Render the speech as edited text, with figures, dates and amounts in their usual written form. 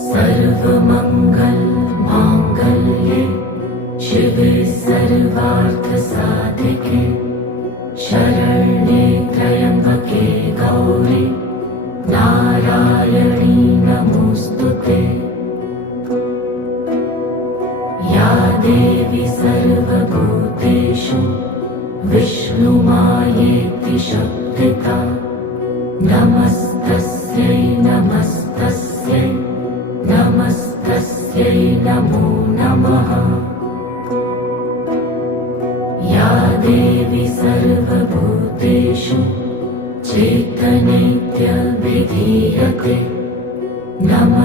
सर्वमंगल मांगल्ये शिवे सर्वार्थसाधिके शरण्ये त्र्यंबके गौरी नारायणी नमोस्तुते। या देवी सर्वभूतेषु विष्णुमायेति शक्तिता नमस्तस्यै नमस्तस्यै नमस्तस्यै नमो नमः। या देवी सर्वभूतेषु चैतन्येत्यभिधीयते नमस्तस्यै